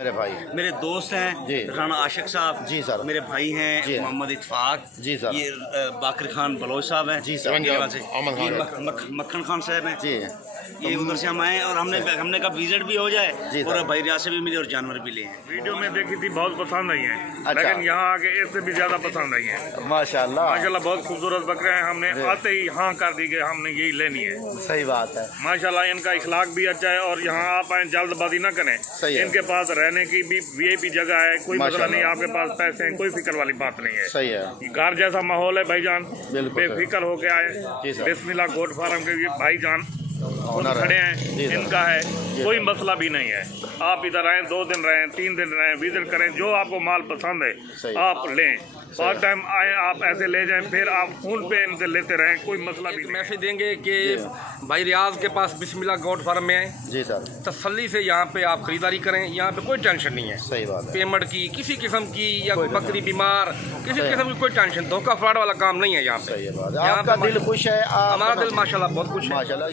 मेरे भाई मेरे दोस्त हैं जी, राना आशिक साहब जी सर, मेरे भाई हैं जी मोहम्मद इत्फाक जी सर, ये बाकर खान बलोच साहब हैं जी सर, मक्खन खान साहब हैं जी, ये उधर से हम आए और हमने कहा विजिट भी हो जाए जी और सर। भाई रियाज से भी मिले और जानवर भी लिए हैं। वीडियो में देखी थी बहुत पसंद आई है, अच्छा। लेकिन यहाँ आके इससे भी ज्यादा पसंद आई है। माशाल्लाह माशाल्लाह बहुत खूबसूरत बकरे हैं। हमने जी। आते ही हाँ कर दी कि हमने यही लेनी है। सही बात है, माशाल्लाह इनका इखलाक भी अच्छा है और यहाँ आप आए जल्दबाजी ना करें। सही है। इनके पास रहने की भी वीआईपी जगह है, कोई मसला माशाल्लाह। नहीं, आपके पास पैसे हैं, कोई फिक्र वाली बात नहीं है। सही है, घर जैसा माहौल है भाईजान, बिल्कुल सही। बेफिक्र होके आए। जी सर। बिस्मिल्लाह गोट फार्म के ये भाईजान ऑनर है। खड़े हैं, जी सर। इनका है, जी कोई सर। मसला भी नहीं है। आप इधर आए, 2 दिन रहें, 3 दिन रहें, विजिट करें, जो आपको माल पसंद है सही। आप लें। फर्स्ट टाइम आए आप ऐसे ले जाएं, फिर आप फोन पे इनसे लेते रहें, कोई मसला भी नहीं। मैसेज देंगे कि भाई रियाज के पास बिस्मिल्लाह गोट फार्म में आए, जी सर, तसल्ली से यहाँ पे आप खरीदारी करें। यहाँ पे कोई टेंशन नहीं है सही बात है, पेमेंट की, किसी किस्म की, या कोई कोई बकरी बीमार, किसी सही है। किस्म की कोई टेंशन, धोखा फ्रॉड वाला काम नहीं है यहाँ पे। सही है बात है। यहाँ आपका पे दिल खुश है, हमारा दिल माशाल्लाह बहुत खुश है। माशाल्लाह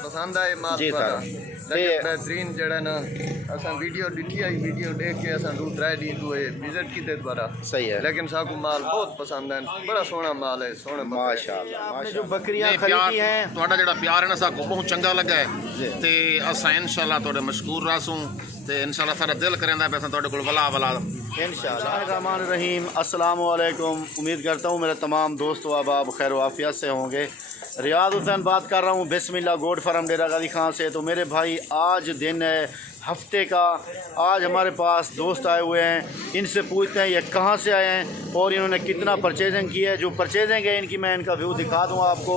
पसंद आए माल जी पर सर। लेकिन बेहतरीन जड़ा ना असां वीडियो ॾिठी आई, वीडियो देख के असां 2-3 ॾींहं तू विजिट कीते दोबारा, सही है, लेकिन साकू माल बहुत पसंद है, बड़ा सोहना माल है, सोहने बकरे। माशाल्लाह। आपने जो बकरियां नहीं, प्यार खरीदी हैं, ਤੁਹਾਡਾ ਜਿਹੜਾ ਪਿਆਰ ਹੈ ਨਾ ਸਾਨੂੰ ਬਹੁਤ ਚੰਗਾ ਲੱਗਾ ਜੀ। ਹੈ ਤੇ ਅਸਾਂ ਇਨਸ਼ਾਅੱਲਾ ਤੁਹਾਡੇ ਮਸ਼ਕੂਰ ਰਾਸੂ ਤੇ ਇਨਸ਼ਾਅੱਲਾ ਸਾਡਾ ਦਿਲ ਕਰਦਾ ਪਿਆ ਤੁਹਾਡੇ ਕੋਲ ਵਲਾ ਵਲਾ इंशाअल्लाह। अस्सलाम वालेकुम। उम्मीद करता हूँ मेरे तमाम दोस्त व अहबाब खैर वाफियत से होंगे। रियाज हुसैन बात कर रहा हूँ बिस्मिल्लाह गोट फार्म डेरा गाजी खान से। तो मेरे भाई आज दिन है हफ्ते का, आज हमारे पास दोस्त आए हुए हैं, इनसे पूछते हैं ये कहाँ से आए हैं और इन्होंने कितना परचेजिंग की है। जो परचेजिंग है इनकी मैं इनका व्यू दिखा दूँ आपको।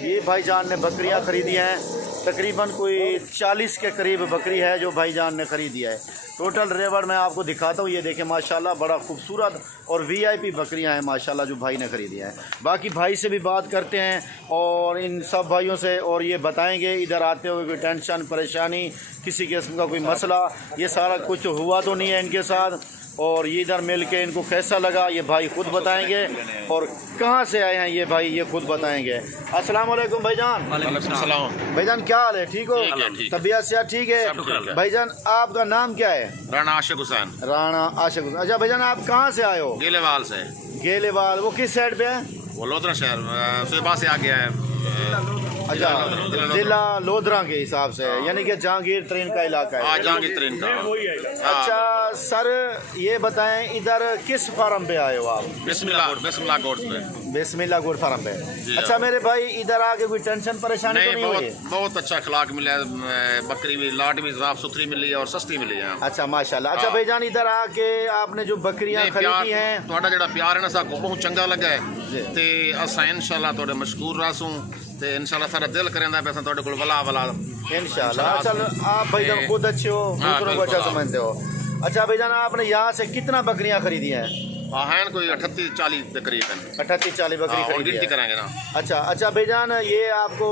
ये भाईजान ने बकरियाँ ख़रीदी हैं, तकरीबन कोई 40 के करीब बकरी है जो भाईजान ने ख़रीदी है। टोटल रेवड़ मैं आपको दिखाता हूँ, ये देखें माशाल्लाह बड़ा खूबसूरत और वीआईपी बकरियां हैं माशाल्लाह जो भाई ने ख़रीदी हैं। बाकी भाई से भी बात करते हैं और इन सब भाइयों से, और ये बताएंगे इधर आते हुए कोई टेंशन परेशानी, किसी किस्म का कोई मसला, ये सारा कुछ हुआ तो नहीं है इनके साथ, और ये इधर मिल के इनको कैसा लगा ये भाई खुद बताएंगे, और कहाँ से आए हैं ये भाई ये खुद बताएंगे। अस्सलाम वालेकुम भाईजान। वालेकुम सलाम। भाईजान क्या हाल है, ठीक हो? ठीक है, ठीक है। तबीयत से ठीक है? सब ठीक है। भाईजान आपका नाम क्या है? राना आशिक हुसैन, राणा आशिक हुसैन। अच्छा भाईजान आप कहाँ से आए हो? गेलेवाल से। गेलेवाल, वो किस साइड पे है? वो लोधरा शहर सुबह से आ गया है। अच्छा, जिला लोधरा के हिसाब से है, यानी कि जहांगीर तरीन का इलाका है। जहांगीर तरीन का। अच्छा सर ये बताएं इधर किस फार्म पे आए हो आप? बिस्मिल्लाह गोट पे। बिस्मिल्लाह गोट फार्म पे। जी, अच्छा मेरे भाई इधर आके कोई टेंशन परेशानी तो नहीं, नहीं हुई? बहुत अच्छा अखलाक मिला है, बकरी भी लाट भी साफ सुथरी मिली है और सस्ती मिली है। अच्छा माशाल्लाह। अच्छा हाँ। भाईजान इधर आके आपने जो बकरियां नहीं, खरीदी हैं, ਤੁਹਾਡਾ ਜਿਹੜਾ ਪਿਆਰ ਹੈ ਨਾ ਸਾਨੂੰ ਬਹੁਤ ਚੰਗਾ ਲੱਗਾ ਜੀ। ਹੈ ਤੇ ਅਸਾਂ ਇਨਸ਼ਾਅੱਲਾ ਤੁਹਾਡੇ ਮਸ਼ਕੂਰ ਰਾਸੂ ਤੇ ਇਨਸ਼ਾਅੱਲਾ ਸਾਡਾ ਦਿਲ ਕਰਦਾ ਪਿਆ ਤੁਹਾਡੇ ਕੋਲ ਵਲਾ ਵਲਾ। इंशाल्लाह। अच्छा आप भाईजान खुद अच्छे हो, हाँ, दूसरों को अच्छा बिल्कुल। समझते हो। अच्छा भाईजान आपने यहाँ से कितना बकरियां खरीदी हैं? हाँ हैं कोई 38-40 के करीब हैं। 38-40 बकरी और खरीदी गिनती है। कराएंगे ना। अच्छा अच्छा भाईजान ये आपको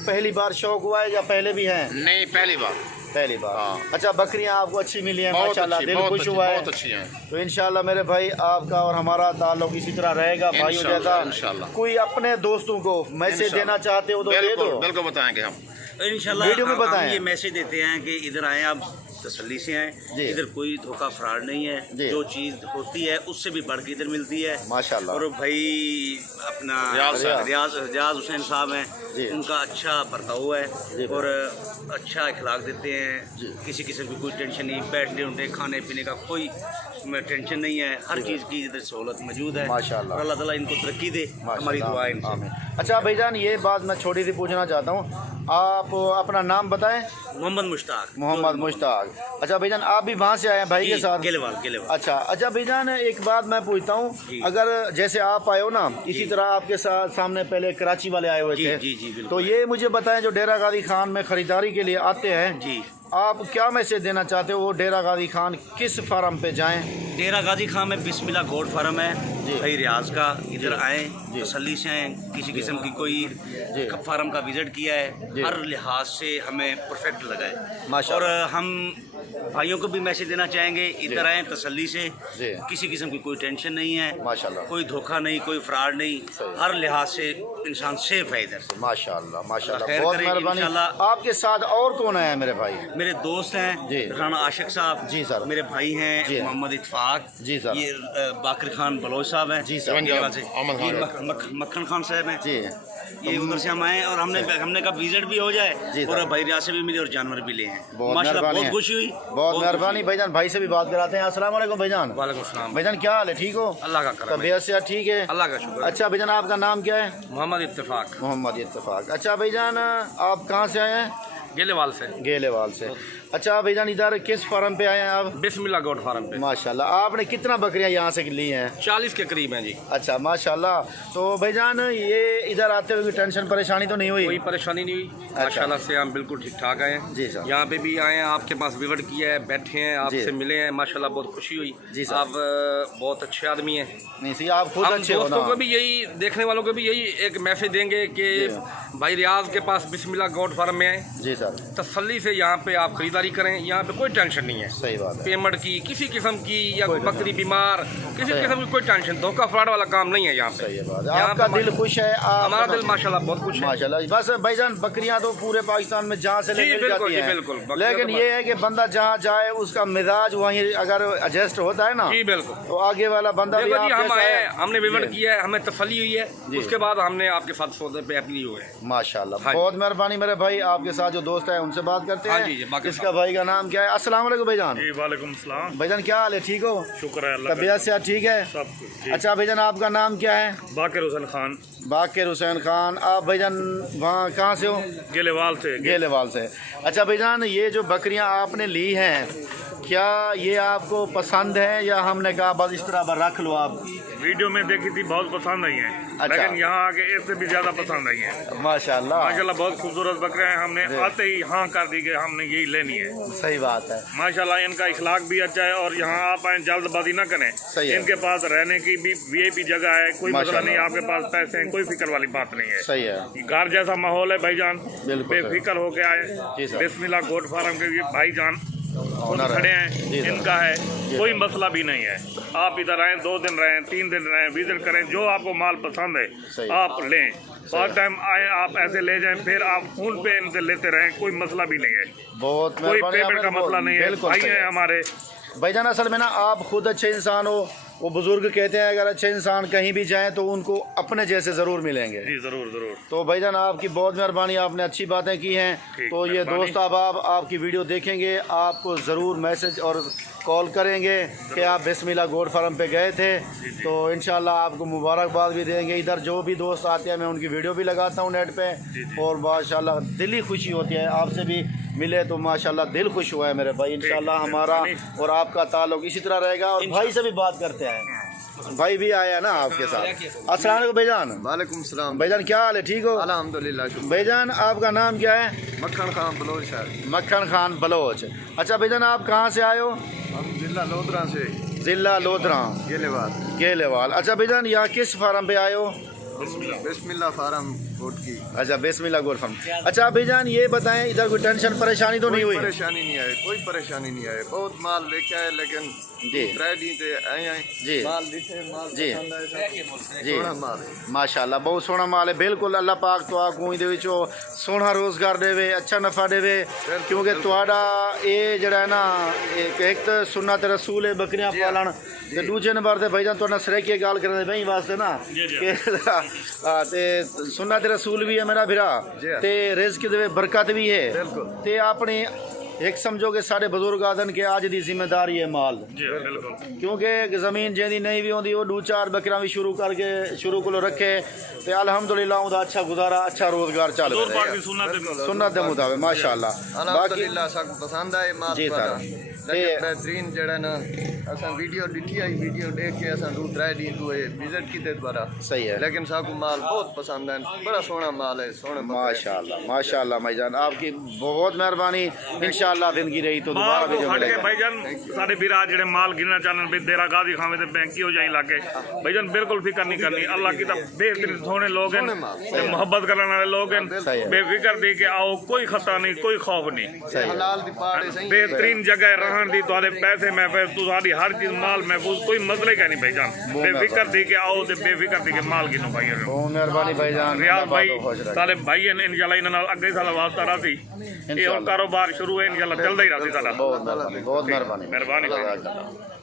पहली बार शौक हुआ है या पहले भी हैं? नहीं, पहली बार। पहली बार। हाँ। अच्छा बकरियां आपको अच्छी मिली हैं बहुत माशाल्लाह, अच्छी, दिल बहुत खुश अच्छी, हुआ है। बहुत अच्छी हैं। तो इंशाल्लाह मेरे भाई आपका और हमारा ताल्लुक इसी तरह रहेगा भाइयों इंशाल्लाह, जैसा। इंशाल्लाह। कोई अपने दोस्तों को मैसेज इंशाल्लाह। देना चाहते हो तो दे बिल्कुल दो। बिल्कुल बताएंगे हम। इंशाल्लाह वीडियो में हम बताएं। ये मैसेज देते हैं कि इधर आए आप तसल्ली से आए, जी। इधर कोई धोखा फ्रॉड नहीं है, जी। जो चीज़ होती है उससे भी बढ़ के इधर मिलती है माशाल्लाह। और भाई अपना रियाज रियाज हुसैन साहब जी। हैं, उनका अच्छा बर्ताव जी, है और अच्छा इखलाक देते हैं। किसी किस्म की कोई टेंशन नहीं, बैठने उठने खाने पीने का कोई टेंशन नहीं है, हर चीज़ की इधर सहूलत मौजूद है। माशाल्लाह। और अल्लाह ताला इनको तरक्की दे, हमारी दुआ है इनसे। आमीन। अच्छा भाईजान ये बात मैं छोटी सी पूछना चाहता हूँ, आप अपना नाम बताएं। मोहम्मद मुश्ताक। मोहम्मद मुश्ताक। अच्छा भाईजान आप भी वहाँ से आए हैं भाई के साथ? गेलेवाल। अच्छा अच्छा भाईजान एक बात मैं पूछता हूँ, जी। अगर जैसे आप आए हो ना इसी तरह आपके साथ सामने पहले कराची वाले आए हुए जी, थे, जी, जी, बिल्कुल। तो ये मुझे बताएं जो डेरा गाजी खान में ख़रीदारी के लिए आते हैं, जी, आप क्या मैसेज देना चाहते हो वो डेरा गाजी खान किस फार्म पे जाएं? डेरा गाजी खान में बिस्मिल्लाह गोट फार्म है जी। भाई रियाज का, इधर आए जी। तसल्ली से आए, किसी किस्म की कोई जी। फार्म का विजिट किया है, जी। हर लिहाज से हमें परफेक्ट लगा है और माशाल्लाह। हम भाइयों को भी मैसेज देना चाहेंगे, इधर आए तसल्ली से, जी। किसी किस्म की कोई टेंशन नहीं है, माशाल्लाह। कोई धोखा नहीं, कोई फ्रॉड नहीं, हर लिहाज से इंसान सेफ है इधर से। माशाल्लाह माशाल्लाह, खैर बहुत करें मेहरबानी। इंशाल्लाह। आपके साथ और कौन है मेरे भाई? मेरे दोस्त हैं जी। राना आशिक साहब, जी सर। मेरे भाई जी। हैं मोहम्मद इत्फाक, जी सर। ये बाकर खान बलोच साहब हैं, जी सर। ये वाले से। अहमद खान। ये मक्खन खान साहब हैं, जी ये उधर से हम आए और हमने कहा विजिट भी हो जाए जी और सर। भाई रियाज से भी मिले और जानवर भी ले हैं। बहुत माशाल्लाह मेहरबानी बहुत है। खुशी हुई, बहुत मेहरबानी भाईजान। भाई से भी बात कराते हैं। अस्सलाम वालेकुम भाईजान। वालेकुम सलाम। भाईजान क्या हाल है? ठीक हो? अल्लाह का करम है। तबीयत से ठीक है? अल्लाह का शुक्र है। अच्छा भाईजान, आपका नाम क्या है? मोहम्मद इत्तेफाक, मोहम्मद इत्तेफाक। अच्छा भाईजान, आप कहाँ से आए हैं? गेलेवाल से। गेलेवाल से। अच्छा भाईजान, इधर किस फार्म पे आए हैं आप? बिस्मिल्लाह गोट फार्म पे माशाल्लाह। आपने कितना बकरियां यहाँ से ली हैं? 40 के करीब हैं जी। अच्छा माशाल्लाह। तो भाईजान, ये इधर आते हुए कोई टेंशन परेशानी तो नहीं हुई? कोई परेशानी नहीं हुई, माशाल्लाह से हम बिल्कुल ठीक ठाक आए हैं। जी सर। यहाँ पे भी आए हैं, आपके पास विजिट किया है, बैठे हैं, आपसे जी। मिले हैं, माशाल्लाह बहुत खुशी हुई। जी सर। आप बहुत अच्छे आदमी हैं। नहीं सही, आप खुद हम अच्छे हो ना। दोस्तों को भी यही, देखने वालों को भी यही एक मैसेज देंगे कि भाई रियाज के पास बिस्मिल्लाह गोट फार्म में आए, जी सर। तसल्ली से यहाँ पे आप खरीदारी करें। यहाँ पे कोई टेंशन नहीं है सही बात है। पेमेंट की, किसी किस्म की, या कोई बकरी बीमार, किसी किस्म की कोई टेंशन, धोखा फ्रॉड वाला काम नहीं है यहाँ पे। सही है बात है। यहाँ आपका पे दिल खुश है? हमारा दिल माशाल्लाह बहुत खुश है। माशाल्लाह। बस भाईजान, बकरियां तो पूरे पाकिस्तान में जहाँ से ले जी, मिल बिल्कुल, जाती जी, हैं। बिल्कुल। बकरियां लेकिन तो ये है कि बंदा जहाँ जाए उसका मिजाज वहीं अगर एडजस्ट होता है ना, जी बिल्कुल। तो आगे वाला बंदा भी देखो जी, आप हम जैसा आए, है। हमने विजिट जी। किया है, हमें तसल्ली हुई है, जी। उसके बाद हमने आपके साथ सौदे पे एग्री हुए हैं। माशाल्लाह, हाँ जी। बहुत मेहरबानी मेरे भाई। आपके साथ जो दोस्त है उनसे बात करते हाँ हैं। जी, जी, बाकी इसका भाई का नाम क्या है? अस्सलाम वालेकुम भाईजान। जी वालेकुम सलाम। भाईजान क्या हाल है? ठीक हो? शुक्र है अल्लाह का। तबीयत से ठीक है? सब कुछ जी। अच्छा भाईजान, आपका नाम क्या है? बाकर हुसैन खान, बाकिर हुसैन खान। आप भाईजान वहाँ कहाँ से हो? गेलेवाल से। गेलेवाल से। अच्छा भाईजान, ये जो बकरियां आपने ली हैं, क्या ये आपको पसंद है या हमने कहा बस इस तरह रख लो आप? वीडियो में देखी थी, बहुत पसंद आई हैं, अच्छा। लेकिन यहाँ आके इससे भी ज्यादा पसंद आई हैं। माशाल्लाह। माशाल्लाह बहुत खूबसूरत बकरे हैं। हमने आते ही हाँ कर दी कि हमने यही लेनी है। सही बात है। माशाल्लाह इनका इखलाक भी अच्छा है और यहाँ आप आए जल्दबाजी ना करें। सही है। इनके पास रहने की भी वीआईपी जगह है, कोई मसला माशाल्लाह। नहीं, आपके पास पैसे हैं, कोई फिक्र वाली बात नहीं है। सही है। घर जैसा माहौल है भाईजान, बिल्कुल सही। बेफिक्र होके जी आए। सर। बिस्मिल्लाह गोट फार्म के ये भाईजान खुद ऑनर है। खड़े जी हैं, सर। इनका है, कोई मसला भी नहीं है। आप इधर आए, 2 दिन रहें, 3 दिन रहें, विजिट करें, जो आपको माल पसंद सही। है आप लें। बहुत टाइम आए, आप ऐसे ले जाएं, फिर आप फोन पे इनसे लेते रहें, कोई मसला भी नहीं है, बहुत कोई मेहरबानी पेमेंट का आपने, मसला नहीं है। बिल्कुल भाई सही हैं है। हमारे। भाईजान असल में ना, आप खुद अच्छे इंसान हो। वो बुजुर्ग कहते हैं अगर अच्छे इंसान कहीं भी जाएं तो उनको अपने जैसे ज़रूर मिलेंगे। जी जरूर जरूर। तो भाईजान आपकी बहुत मेहरबानी, आपने अच्छी बातें की हैं। ठीक, तो ये मेहरबानी। दोस्त अहबाब आपकी वीडियो देखेंगे, आपको ज़रूर मैसेज और कॉल करेंगे कि आप बिस्मिल्लाह गोट फार्म पे गए थे। तो इंशाल्लाह आपको मुबारकबाद भी देंगे। इधर जो भी दोस्त आते हैं मैं उनकी वीडियो भी लगाता हूँ नेट पे, और माशाल्लाह दिल ही खुशी होती है। आपसे भी मिले तो माशाल्लाह दिल खुश हुआ है मेरे भाई। इंशाल्लाह हमारा और आपका ताल्लुक इसी तरह रहेगा। और भाई से भी बात करते हैं, भाई भी आया ना आपके साथ। अस्सलाम वालेकुम भाईजान। वालेकुम सलाम। भाईजान क्या हाल है? ठीक हो? अल्हम्दुलिल्लाह शुक्र। भाईजान आपका नाम क्या है? मक्खन खान बलोच है। मक्खन खान बलोच। अच्छा भाईजान, आप कहाँ से आए हो? हम जिला लोधरा से, जिला लोधरा, गेलेवाल। गेलेवाल। अच्छा भाईजान, यहाँ किस फार्म पे आए हो? बिस्मिल्लाह फार्म कोट की। अच्छा बिस्मिल्लाह गोट फार्म। अच्छा भाईजान, ये बताएं इधर कोई टेंशन परेशानी तो नहीं कोई हुई? परेशानी नहीं आए, कोई परेशानी नहीं आए। बहुत माल लेके आए, लेकिन जी। 3 दिन से आए जी। माल दिखे, माल जी। पसंद आए, जी। सोना माल है। माशाल्लाह बहुत सोहना माल है। बिल्कुल अल्लाह पाक तो आपको ਇਹਦੇ ਵਿੱਚੋਂ सोहना रोजगार देवे, अच्छा नफा देवे। क्योंकि ਤੁਹਾਡਾ ਇਹ ਜਿਹੜਾ ਹੈ ਨਾ, ਇੱਕ ਤਾਂ सुन्नत रसूल है बकरियां पालन, ਤੇ ਦੂਜੇ ਨੰਬਰ ਤੇ ਭਾਈਜਾਨ ਤੁਹਾਡਾ ਸਰੀਕੇ ਗੱਲ ਕਰਨ ਦੇ ਬਈ ਵਾਸਤੇ ਨਾ ਕਿ ਤੇ सुन्नत रसूल भी है मेरा भरा, ਤੇ रिज़्क ਦੇ बरकत भी है। ਤੇ ਆਪਣੇ एक समझो कि साढ़े बुजुर्ग आदन के आज की जिम्मेदारी है माल, जी बिल्कुल। क्योंकि ज़मीन जिंदी नहीं भी होती वो 2-4 बकरियां भी शुरू करके शुरू को रखे तो अल्हम्दुलिल्लाह उदा अच्छा गुजारा, अच्छा रोजगार चल रहा है सुन्नत के मुताबिक माशाअल्लाह। बाकी अल्हम्दुलिल्लाह सब पसंद आए माल जी वाला। सर। लेकिन बेहतरीन जड़ा ना, असा वीडियो डिठी आई, वीडियो देख के असा 2-3 दिन तो विजिट किते दोबारा। सही है। लेकिन साकू माल बहुत पसंद है, बड़ा सोहना माल है, सोहने माशाअल्लाह माशाअल्लाह भाईजान, आपकी बहुत मेहरबानी। इंशाअल्लाह जिंदगी रही तो दोबारा भी माल मिलेगा। भाईजान साढ़े बिरा जेड़े माल गिनना चाहन भी देरा गादी खावे ते बैंकी हो जाए लागे भाईजान, बिल्कुल फिक्र नहीं करनी। अल्लाह की बेहतरीन सोने लोग हैं, मोहब्बत करने वाले लोग हैं, बेफिक्र दे के आओ, कोई खतरा नहीं, कोई खौफ नहीं। हलाल दी पाड़े सही बेहतरीन जगह है, रहन दी तुम्हारे पैसे महफूज तुम्हारी हर चीज माल महफूज कोई मसले का नहीं भाईजान बेफिक्र थी कि आओ ते बेफिक्र थी कि माल गिनो भाई बहुत मेहरबानी भाईजान रियाज भाई सारे भाई इंशाल्लाह इन्हां नाल अगे साल वास्ता रही ये और कारोबार शुरू है इंशाल्लाह चलदा ही रही सारा बहुत मेहरबानी मेहरबानी जज़ाकल्लाह।